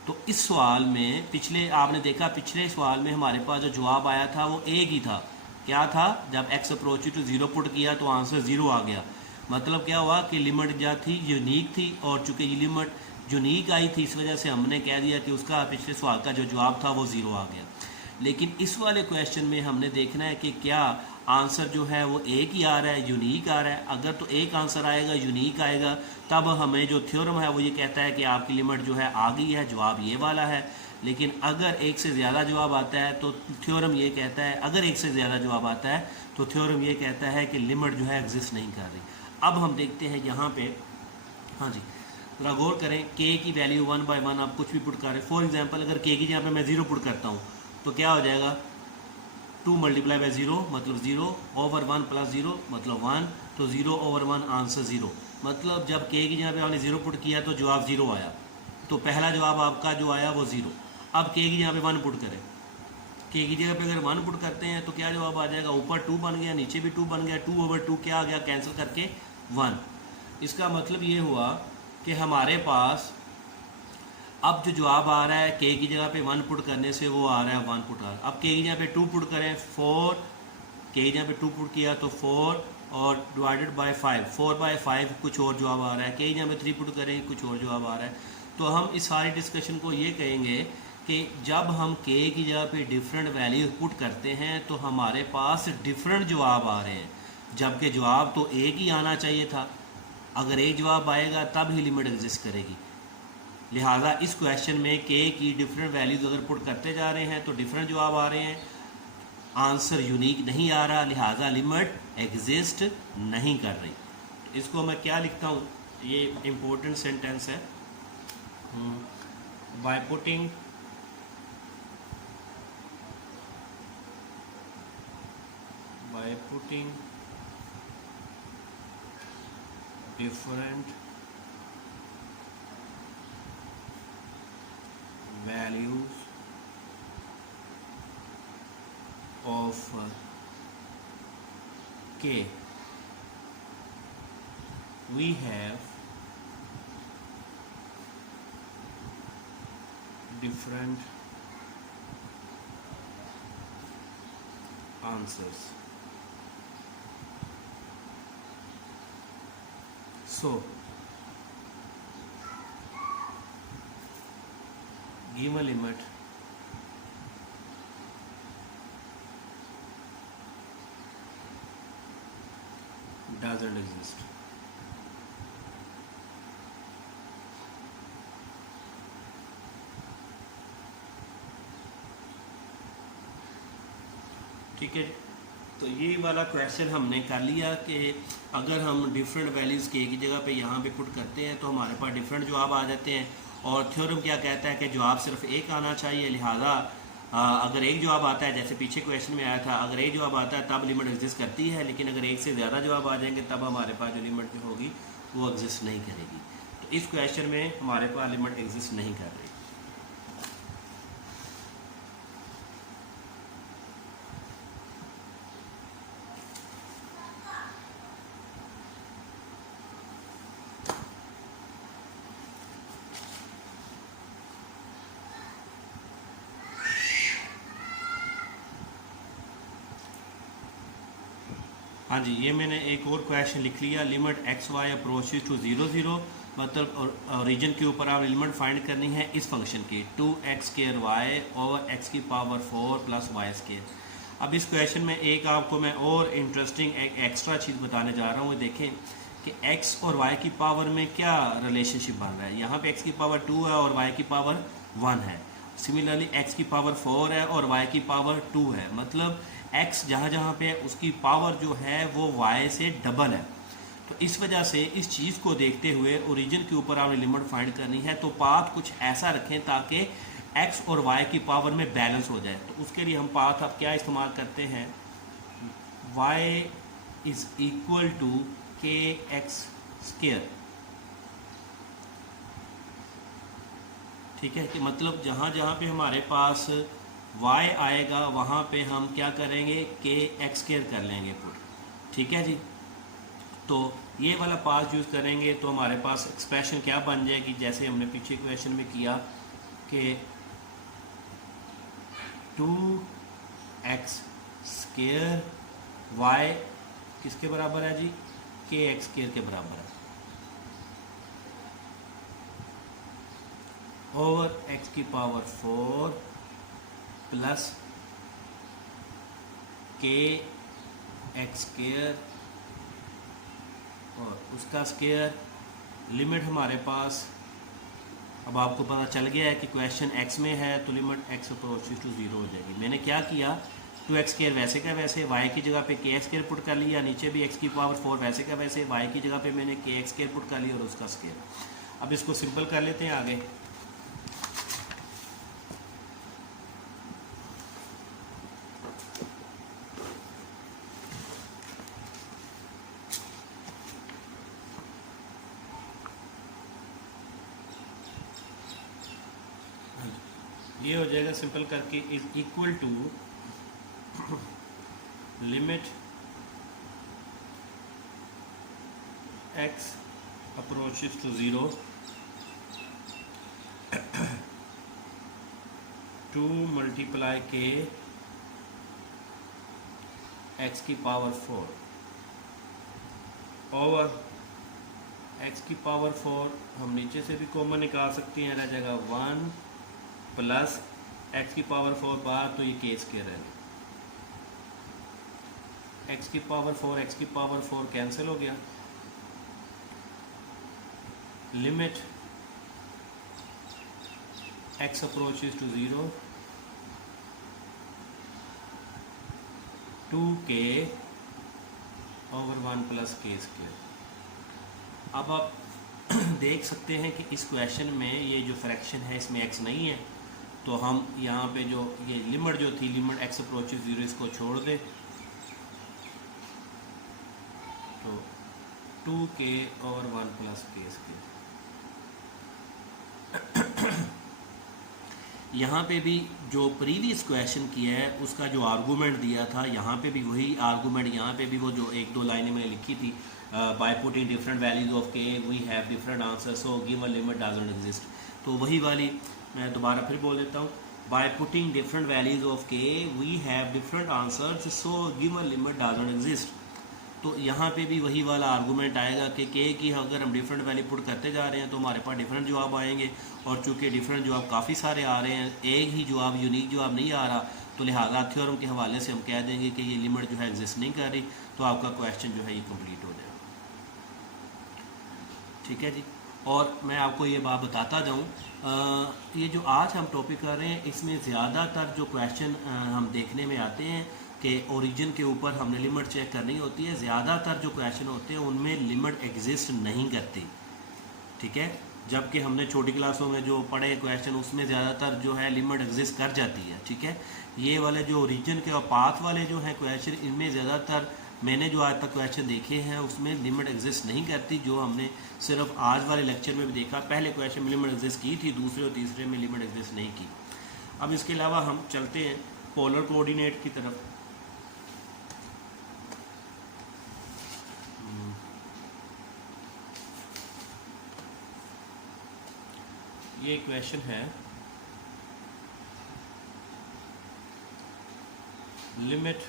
तो इस सवाल में पिछले आपने देखा, पिछले सवाल में हमारे पास जो जवाब आया था वो एक ही था। क्या था? जब x अप्रोच टू 0 पुट किया तो आंसर 0 आ गया। मतलब क्या हुआ कि लिमिट जो थी यूनिक थी, और चूँकि ये लिमिट यूनिक आई थी, इस वजह से हमने कह दिया कि उसका पिछले सवाल का जो जवाब था वो 0 आ गया। लेकिन इस वाले क्वेश्चन में हमने देखना है कि क्या आंसर जो है वो एक ही आ रहा है, यूनिक आ रहा है। अगर तो एक आंसर आएगा, यूनिक आएगा, तब हमें जो थ्योरम है वो ये कहता है कि आपकी लिमिट जो है आ गई है, जवाब ये वाला है। लेकिन अगर एक से ज़्यादा जवाब आता है तो थ्योरम ये कहता है, अगर एक से ज़्यादा जवाब आता है तो थ्योरम ये कहता है कि लिमिट जो है एग्जिस्ट नहीं कर रही। अब हम देखते हैं यहाँ पे, हाँ जी, थोड़ा गौर करें। k की वैल्यू 1 बाई 1 आप कुछ भी पुट करें। फॉर एग्जांपल अगर k की जहाँ पे मैं 0 पुट करता हूँ तो क्या हो जाएगा? 2 मल्टीप्लाई बाई 0 मतलब 0, ओवर 1 प्लस 0 मतलब 1, तो 0 ओवर 1 आंसर 0। मतलब जब k की जहाँ पे आपने 0 पुट किया तो जवाब 0 आया, तो पहला जवाब आपका जो आया वो 0। अब k की जहाँ पे 1 पुट करें, k की जगह पे अगर 1 पुट करते हैं तो क्या जवाब आ जाएगा? ऊपर 2 बन गया, नीचे भी 2 बन गया, 2 ओवर 2 क्या आ गया? कैंसिल करके 1। इसका मतलब ये हुआ कि हमारे पास अब जो जवाब आ रहा है k की जगह पे 1 पुट करने से वो आ रहा है 1 पुट आ रहा है। अब k की जगह पे 2 पुट करें, 4, k की जगह पे 2 पुट किया तो 4 और डिवाइडेड बाय 5, 4 बाय 5 कुछ और जवाब आ रहा है। k की जगह पे 3 पुट करें, कुछ और जवाब आ रहा है। तो हम इस सारी डिस्कशन को ये कहेंगे कि जब हम k की जगह पे डिफरेंट वैल्यू पुट करते हैं तो हमारे पास डिफरेंट जवाब आ रहे हैं, जबकि जवाब तो एक ही आना चाहिए था। अगर एक जवाब आएगा तब ही लिमिट एग्जिस्ट करेगी। लिहाजा इस क्वेश्चन में k की डिफरेंट वैल्यूज अगर पुट करते जा रहे हैं तो डिफरेंट जवाब आ रहे हैं, आंसर यूनिक नहीं आ रहा, लिहाजा लिमिट एग्जिस्ट नहीं कर रही। इसको मैं क्या लिखता हूँ, ये इम्पोर्टेंट सेंटेंस है। By putting different values of k we have different answers. So give a limit doesn't exist. ठीक है, तो ये वाला क्वेश्चन हमने कर लिया कि अगर हम डिफरेंट वैल्यूज़ के की जगह पे यहाँ पे पुट करते हैं तो हमारे पास डिफरेंट जवाब आ जाते हैं। और थ्योरम क्या कहता है कि जवाब सिर्फ एक आना चाहिए, लिहाजा अगर एक जवाब आता है, जैसे पीछे क्वेश्चन में आया था, अगर एक जवाब आता है तब लिमिट एग्जिस्ट करती है, लेकिन अगर एक से ज़्यादा जवाब आ जाएंगे तब हमारे पास जो लिमिट जो होगी वो एग्जिस्ट नहीं करेगी। तो इस क्वेश्चन में हमारे पास लिमिट एग्जिस्ट नहीं कर रही। हाँ जी, ये मैंने एक और क्वेश्चन लिख लिया, limit x y approaches to 0 0, मतलब रीजन के ऊपर आप लिमिट फाइंड करनी है इस फंक्शन की 2x² y ओवर x की पावर 4 प्लस y²। अब इस क्वेश्चन में एक आपको मैं और इंटरेस्टिंग एक एक्स्ट्रा चीज़ बताने जा रहा हूँ। देखें कि x और y की पावर में क्या रिलेशनशिप बन रहा है। यहाँ पे x की पावर 2 है और y की पावर 1 है। सिमिलरली x की पावर 4 है और y की पावर 2 है, मतलब x जहाँ जहाँ पे है उसकी पावर जो है वो y से डबल है। तो इस वजह से इस चीज़ को देखते हुए ओरिजिन के ऊपर आपने लिमिट फाइंड करनी है, तो पाथ कुछ ऐसा रखें ताकि x और y की पावर में बैलेंस हो जाए। तो उसके लिए हम पाथ अब क्या इस्तेमाल करते हैं, y is equal to kx²। ठीक है, कि मतलब जहाँ जहाँ पे हमारे पास y आएगा वहाँ पे हम क्या करेंगे, kx² कर लेंगे पुट। ठीक है जी, तो ये वाला पास यूज़ करेंगे तो हमारे पास एक्सप्रेशन क्या बन जाएगी, जैसे हमने पीछे क्वेश्चन में किया कि 2x² y किसके बराबर है जी, kx² के बराबर है, ओवर x की पावर 4 प्लस kx² और उसका स्क्वायर। लिमिट हमारे पास अब आपको पता चल गया है कि क्वेश्चन x में है तो लिमिट x अप्रोचेज टू 0 हो जाएगी। मैंने क्या किया, 2x² वैसे का वैसे y की जगह पे kx² पुट कर लिया, नीचे भी x की पावर 4 वैसे का वैसे y की जगह पे मैंने kx² पुट कर लिया और उसका स्क्वायर। अब इसको सिंपल कर लेते हैं आगे। ये हो जाएगा सिंपल करके, is equal to limit x approaches to 0 2 multiply k x की पावर 4 ओवर x की पावर 4 हम नीचे से भी कॉमन निकाल सकते हैं, रह जाएगा 1 प्लस x की पावर 4 बार तो ये k² है, x की पावर 4 x की पावर 4 कैंसिल हो गया। Limit x approaches to 0 2k over 1 plus k²। अब आप देख सकते हैं कि इस क्वेश्चन में ये जो फ्रैक्शन है इसमें x नहीं है, तो हम यहाँ पे जो ये लिमिट जो थी, लिमिट x अप्रोचेज 0, इसको छोड़ दें तो 2k ओवर 1 प्लस k²। यहाँ पे भी जो प्रीवियस क्वेश्चन किया है उसका जो आर्गूमेंट दिया था, यहाँ पे भी वही आर्गूमेंट, यहाँ पे भी वो जो एक दो लाइनें मैंने लिखी थी by putting different values of k we have different answer, so given limit doesn't exist. तो वही वाली मैं दोबारा फिर बोल देता हूँ, by putting different values of k we have different answers, so given limit doesn't exist. तो यहाँ पे भी वही वाला आर्गूमेंट आएगा कि के की अगर हम डिफरेंट वैल्यू पुट करते जा रहे हैं तो हमारे पास डिफरेंट जवाब आएंगे, और चूंकि डिफरेंट जवाब काफ़ी सारे आ रहे हैं, एक ही जवाब यूनिक जवाब नहीं आ रहा, तो लिहाजा थ्योरम के हवाले से हम कह देंगे कि ये लिमिट जो है एग्जिस्ट नहीं कर रही, तो आपका क्वेश्चन जो है ये कंप्लीट हो जाएगा। ठीक है जी। और मैं आपको ये बात बताता जाऊँ, ये जो आज हम टॉपिक कर रहे हैं इसमें ज़्यादातर जो क्वेश्चन हम देखने में आते हैं कि ओरिजिन के ऊपर हमने लिमिट चेक करनी होती है, ज़्यादातर जो क्वेश्चन होते हैं उनमें लिमिट एग्जिस्ट नहीं करती। ठीक है, जबकि हमने छोटी क्लासों में जो पढ़े क्वेश्चन उसमें ज़्यादातर जो है लिमिट एग्जिस्ट कर जाती है। ठीक है, ये वाले जो ओरिजिन के और पाथ वाले जो हैं क्वेश्चन, इनमें ज़्यादातर मैंने जो आज तक क्वेश्चन देखे हैं उसमें लिमिट एग्जिस्ट नहीं करती, जो हमने सिर्फ आज वाले लेक्चर में भी देखा। पहले क्वेश्चन में लिमिट एग्जिस्ट की थी, दूसरे और तीसरे में लिमिट एग्जिस्ट नहीं की। अब इसके अलावा हम चलते हैं पोलर कोऑर्डिनेट की तरफ। ये क्वेश्चन है, लिमिट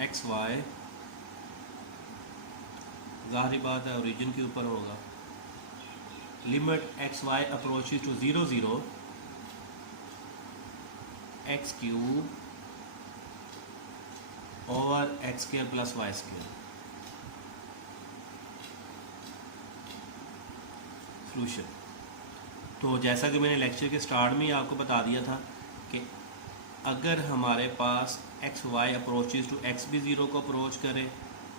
एक्स वाई, ज़ाहिर बात है ओरिजिन के ऊपर होगा, limit x y approaches to 0 0 x cube over x square plus y square. Solution, तो जैसा कि मैंने लेक्चर के स्टार्ट में ही आपको बता दिया था कि अगर हमारे पास x y approaches to x भी ज़ीरो को अप्रोच करे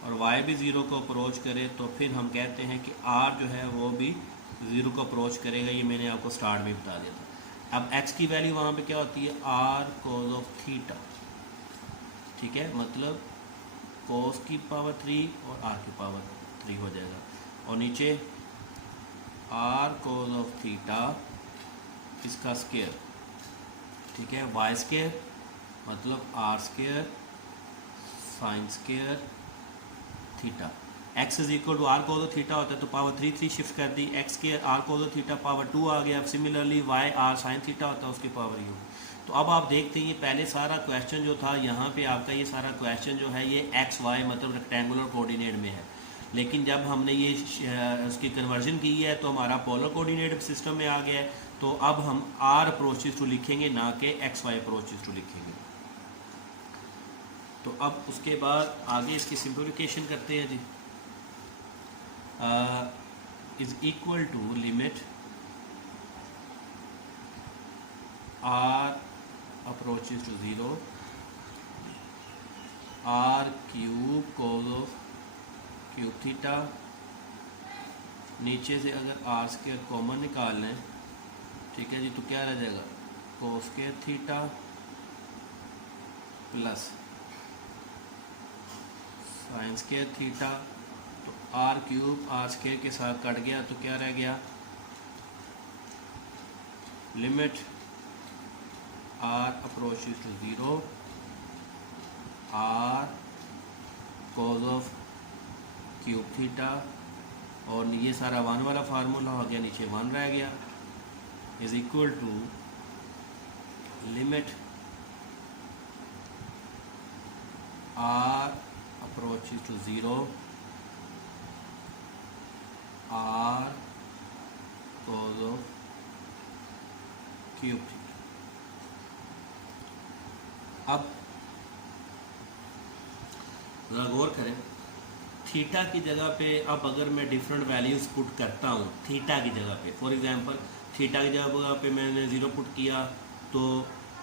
और वाई भी ज़ीरो को अप्रोच करे, तो फिर हम कहते हैं कि आर जो है वो भी ज़ीरो को अप्रोच करेगा। ये मैंने आपको स्टार्ट में बता दिया था। अब एक्स की वैल्यू वहाँ पे क्या होती है, आर कोस ऑफ थीटा। ठीक है, मतलब कोस की पावर 3 और आर की पावर 3 हो जाएगा, और नीचे आर कोस ऑफ थीटा इसका स्क्वायर। ठीक है, वाई स्क्वायर मतलब r square sine square theta. X is equal to r cos of theta होता है तो पावर 3 3 शिफ्ट कर दी, x square r cos of theta power 2 आ गया। अब similarly y r sine theta होता है उसकी पावर यू। तो अब आप देखते हैं ये पहले सारा क्वेश्चन जो था यहाँ पे आपका ये सारा क्वेश्चन जो है ये एक्स वाई मतलब रेक्टेंगुलर कोऑर्डिनेट में है, लेकिन जब हमने ये उसकी कन्वर्जन की है तो हमारा पोलर कोऑर्डिनेट सिस्टम में आ गया है। तो अब हम आर अप्रोचेस टू लिखेंगे, ना कि एक्स वाई अप्रोचेस टू लिखेंगे। तो अब उसके बाद आगे इसकी सिंप्लीफिकेशन करते हैं जी। Is equal to limit are approaches to 0 r cube cos of cube theta, नीचे से अगर आर स्क्वायर कॉमन निकाल लें, ठीक है जी, तो क्या रह जाएगा cos square theta plus sine square theta. तो आर क्यूब आर स्क्वायर के साथ कट गया तो क्या रह गया, limit are approaches to 0 R cos of cube theta, और ये सारा 1 वाला फार्मूला हो गया, नीचे 1 रह गया, is equal to limit are approaches to 0 R cos of cube theta. अब ज़रा गौर करें, थीटा की जगह पे अब अगर मैं डिफरेंट वैल्यूज़ पुट करता हूँ थीटा की जगह पे, फॉर एग्जांपल थीटा की जगह पे मैंने 0 पुट किया, तो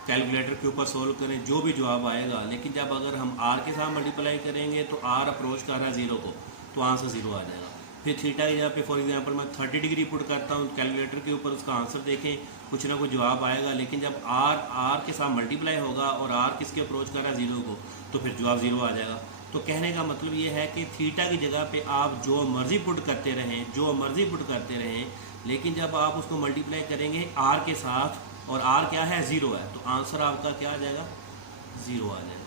कैलकुलेटर के ऊपर सोल्व करें जो भी जवाब आएगा। लेकिन जब अगर हम आर के साथ मल्टीप्लाई करेंगे तो आर अप्रोच कर रहा है 0 को, तो आंसर 0 आ जाएगा। फिर थीटा की जगह पे फॉर एग्जांपल मैं 30 डिग्री पुट करता हूँ कैलकुलेटर के ऊपर, उसका आंसर देखें कुछ ना कुछ जवाब आएगा। लेकिन जब आर के साथ मल्टीप्लाई होगा और आर किसके अप्रोच कर रहा है 0 को, तो फिर जवाब 0 आ जाएगा। तो कहने का मतलब ये है कि थीटा की जगह पे आप जो मर्ज़ी पुट करते रहें, जो मर्ज़ी पुट करते रहें, लेकिन जब आप उसको मल्टीप्लाई करेंगे आर के साथ और आर क्या है, 0 है, तो आंसर आपका क्या आ जाएगा, 0 आ जाएगा।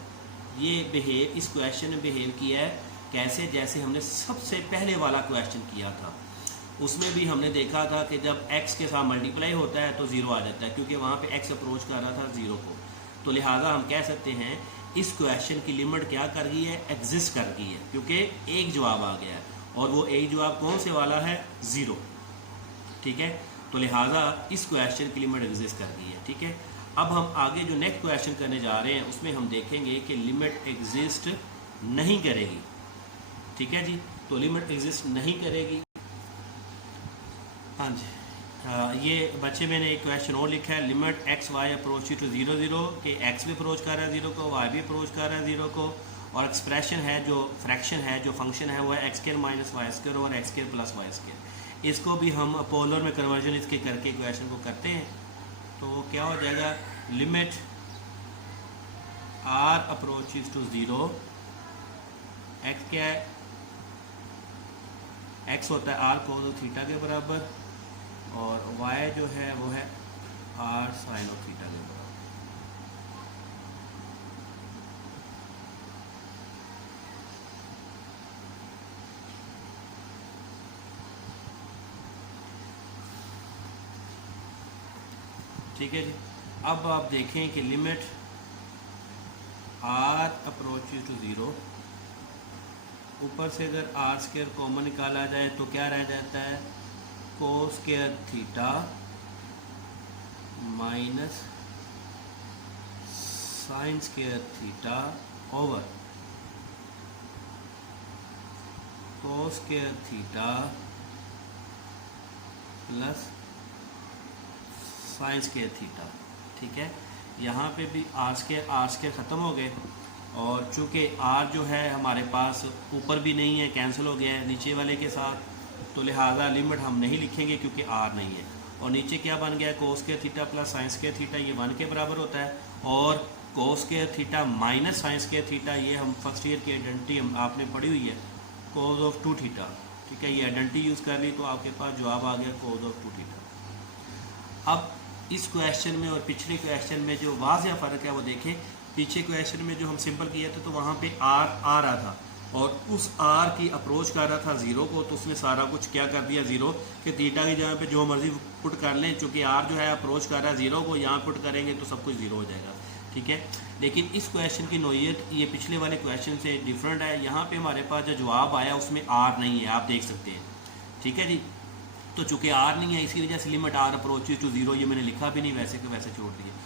ये बिहेव, इस क्वेश्चन ने बिहेव किया है कैसे, जैसे हमने सबसे पहले वाला क्वेश्चन किया था, उसमें भी हमने देखा था कि जब x के साथ मल्टीप्लाई होता है तो 0 आ जाता है, क्योंकि वहाँ पे x अप्रोच कर रहा था 0 को। तो लिहाजा हम कह सकते हैं इस क्वेश्चन की लिमिट क्या कर गई है, एग्जिस्ट कर गई है, क्योंकि एक जवाब आ गया है और वो एक जवाब कौन से वाला है, 0। ठीक है, तो लिहाजा इस क्वेश्चन की लिमिट एग्जिस्ट कर गई है। ठीक है, अब हम आगे जो नेक्स्ट क्वेश्चन करने जा रहे हैं उसमें हम देखेंगे कि लिमिट एग्जिस्ट नहीं करेगी। ठीक है जी, तो लिमिट एग्जिस्ट नहीं करेगी। हाँ जी, ये बच्चे मैंने एक क्वेश्चन और लिखा है, limit x y approach to 0 0 कि एक्स भी अप्रोच कर रहा है 0 को, वाई भी अप्रोच कर रहा है 0 को, और एक्सप्रेशन है जो फ्रैक्शन है, जो फंक्शन है वो है x square minus y square और x square plus y square. इसको भी हम पोलर में कन्वर्जन इसके करके क्वेश्चन को करते हैं, तो क्या हो जाएगा, limit R approach to 0, x क्या है, एक्स होता है आर कोस थीटा के बराबर, और y जो है वो है r साइन ऑफ थीटा के बराबर। ठीक है जी, अब आप देखें कि लिमिट r अप्रोच टू 0, ऊपर से अगर r स्क्वायर कॉमन निकाला जाए तो क्या रह जाता है, कोस square theta minus sign square theta over कोस square theta plus sine square theta. ठीक है, यहाँ पे भी आर स्क्वायर ख़त्म हो गए, और चूँकि आर जो है हमारे पास ऊपर भी नहीं है, कैंसिल हो गया है नीचे वाले के साथ, तो लिहाजा लिमिट हम नहीं लिखेंगे क्योंकि आर नहीं है। और नीचे क्या बन गया है, कोस square theta plus sine square theta, ये 1 के बराबर होता है, और कोस square theta minus sign square theta, ये हम फर्स्ट ईयर की आइडेंटिटी हम आपने पढ़ी हुई है, कोस ऑफ 2 थीटा। ठीक है, ये आइडेंटिटी यूज़ कर ली तो आपके पास जवाब आ गया कोस ऑफ 2 थीटा। अब इस क्वेश्चन में और पिछले क्वेश्चन में जो वाज़ह फ़र्क है वो देखें। पीछे क्वेश्चन में जो हम सिंपल किया था तो वहाँ पे आर आ रहा था, और उस आर की अप्रोच कर रहा था 0 को, तो उसने सारा कुछ क्या कर दिया 0 कि थीटा की जगह पे जो मर्जी पुट कर लें, चूँकि आर जो है अप्रोच कर रहा है 0 को, यहाँ पुट करेंगे तो सब कुछ 0 हो जाएगा। ठीक है, लेकिन इस क्वेश्चन की नोयत ये पिछले वाले क्वेश्चन से डिफरेंट है। यहाँ पे हमारे पास जो जवाब आया उसमें आर नहीं है, आप देख सकते हैं। ठीक है जी, तो चूँकि आर नहीं है इसी वजह से लिमिट आर अप्रोच टू 0 ये मैंने लिखा भी नहीं, वैसे के वैसे छोड़ दिया।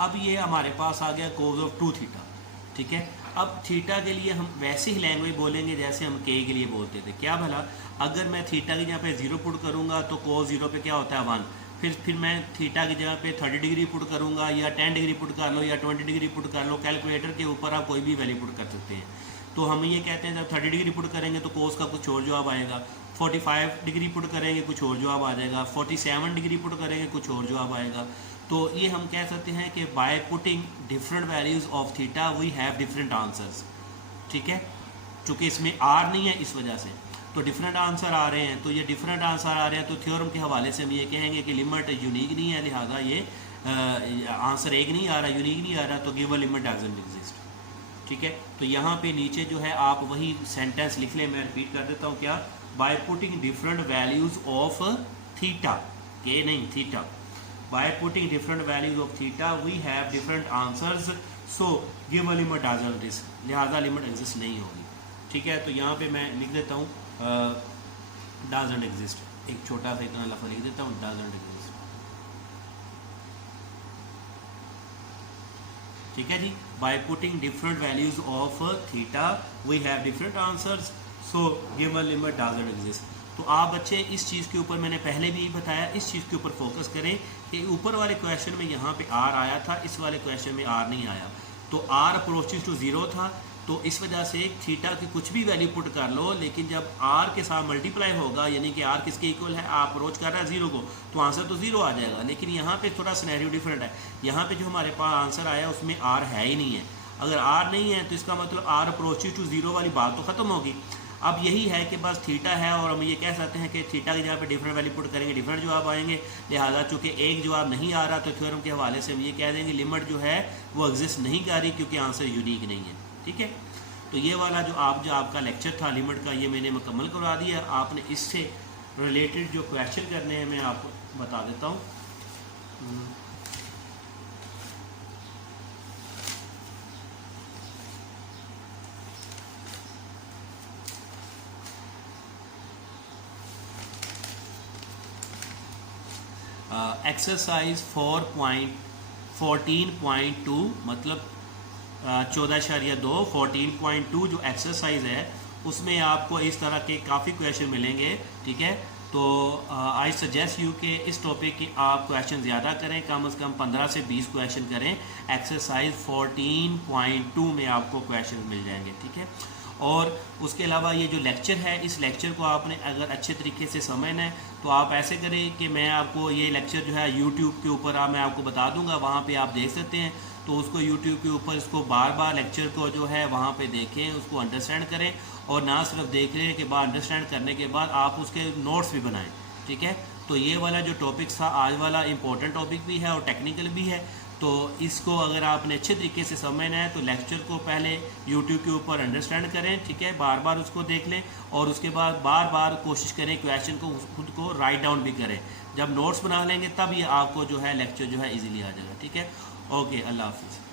अब ये हमारे पास आ गया कोस ऑफ 2 थीटा। ठीक है, अब थीटा के लिए हम वैसे ही लैंग्वेज बोलेंगे जैसे हम के लिए बोलते थे। क्या भला, अगर मैं थीटा की जगह पे 0 पुट करूँगा तो कोस 0 पे क्या होता है 1, फिर मैं थीटा की जगह पे 30 डिग्री पुट करूँगा या 10 डिग्री पुट कर लो या 20 डिग्री पुट कर लो, कैलकुलेटर के ऊपर आप कोई भी वैल्यू पुट कर सकते हैं। तो हम ये कहते हैं जब 30 डिग्री पुट करेंगे तो कोस का कुछ और जवाब आएगा, 45 डिग्री पुट करेंगे कुछ और जवाब आ जाएगा, 47 डिग्री पुट करेंगे कुछ और जवाब आएगा। तो ये हम कह सकते हैं कि by putting different values of theta we have different answers. ठीक है, चूँकि इसमें आर नहीं है इस वजह से तो डिफरेंट आंसर आ रहे हैं। तो ये डिफरेंट आंसर आ रहे हैं तो थ्योरम के हवाले से हम ये कहेंगे कि लिमिट यूनिक नहीं है, लिहाजा ये आंसर एक नहीं आ रहा, यूनिक नहीं आ रहा, तो गिवन लिमिट डजंट एग्जिस्ट। ठीक है, तो यहाँ पे नीचे जो है आप वही सेंटेंस लिख लें, मैं रिपीट कर देता हूँ क्या, bye putting different values of theta, के नहीं theta, by putting different values of theta we have different answers, so given limit doesn't exist, लिहाजा लिमिट एग्जिस्ट नहीं होगी। ठीक है, तो यहाँ पे मैं लिख देता हूँ doesn't exist, एक छोटा सा इतना लफ्ज़ लिख देता हूँ doesn't exist। ठीक है जी, by putting different values of theta we have different answers, so given limit doesn't exist। तो आप बच्चे इस चीज़ के ऊपर मैंने पहले भी बताया, इस चीज़ के ऊपर फोकस करें कि ऊपर वाले क्वेश्चन में यहाँ पे आर आया था, इस वाले क्वेश्चन में आर नहीं आया। तो आर अप्रोचेस टू 0 था, तो इस वजह से थीटा की कुछ भी वैल्यू पुट कर लो, लेकिन जब आर के साथ मल्टीप्लाई होगा यानी कि आर किसके इक्वल है, आप अप्रोच कर रहा है 0 को, तो आंसर तो 0 आ जाएगा। लेकिन यहाँ पे थोड़ा सिनेरियो डिफरेंट है, यहाँ पे जो हमारे पास आंसर आया उसमें आर है ही नहीं है। अगर आर नहीं है तो इसका मतलब आर अप्रोचेस टू 0 वाली बात तो ख़त्म होगी। अब यही है कि बस थीटा है और हम ये कह सकते हैं कि थीटा की जगह पे डिफरेंट वैल्यू पुट करेंगे डिफरेंट जवाब आएंगे। लिहाजा चूंकि एक जवाब नहीं आ रहा तो थ्योरम के हवाले से हम ये कह देंगे लिमिट जो है वो एग्जिस्ट नहीं कर रही क्योंकि आंसर यूनिक नहीं है। ठीक है, तो ये वाला जो आपका लेक्चर था लिमिट का ये मैंने मुकम्मल करवा दिया। आपने इससे रिलेटेड जो क्वेश्चन करने हैं मैं आपको बता देता हूँ। एक्सरसाइज 14.2 मतलब 14.2 14.2 जो एक्सरसाइज है उसमें आपको इस तरह के काफ़ी क्वेश्चन मिलेंगे। ठीक है, तो आई सजेस्ट यू कि इस टॉपिक की आप क्वेश्चन ज़्यादा करें, कम से कम 15 से 20 क्वेश्चन करें। एक्सरसाइज 14.2 में आपको क्वेश्चन मिल जाएंगे। ठीक है, और उसके अलावा ये जो लेक्चर है इस लेक्चर को आपने अगर अच्छे तरीके से समझना है तो आप ऐसे करें कि मैं आपको ये लेक्चर जो है यूट्यूब के ऊपर मैं आपको बता दूंगा, वहाँ पे आप देख सकते हैं। तो उसको यूट्यूब के ऊपर इसको बार बार लेक्चर को जो है वहाँ पे देखें, उसको अंडरस्टैंड करें और ना सिर्फ देखने के बाद अंडरस्टैंड करने के बाद आप उसके नोट्स भी बनाएं। ठीक है, तो ये वाला जो टॉपिक था आज वाला इम्पोर्टेंट टॉपिक भी है और टेक्निकल भी है। तो इसको अगर आपने अच्छे तरीके से समझना है तो लेक्चर को पहले यूट्यूब के ऊपर अंडरस्टैंड करें। ठीक है, बार बार उसको देख लें और उसके बाद बार बार कोशिश करें क्वेश्चन को खुद को राइट डाउन भी करें। जब नोट्स बना लेंगे तब ये आपको जो है लेक्चर जो है इजीली आ जाएगा। ठीक है, ओके, अल्लाह हाफिज़।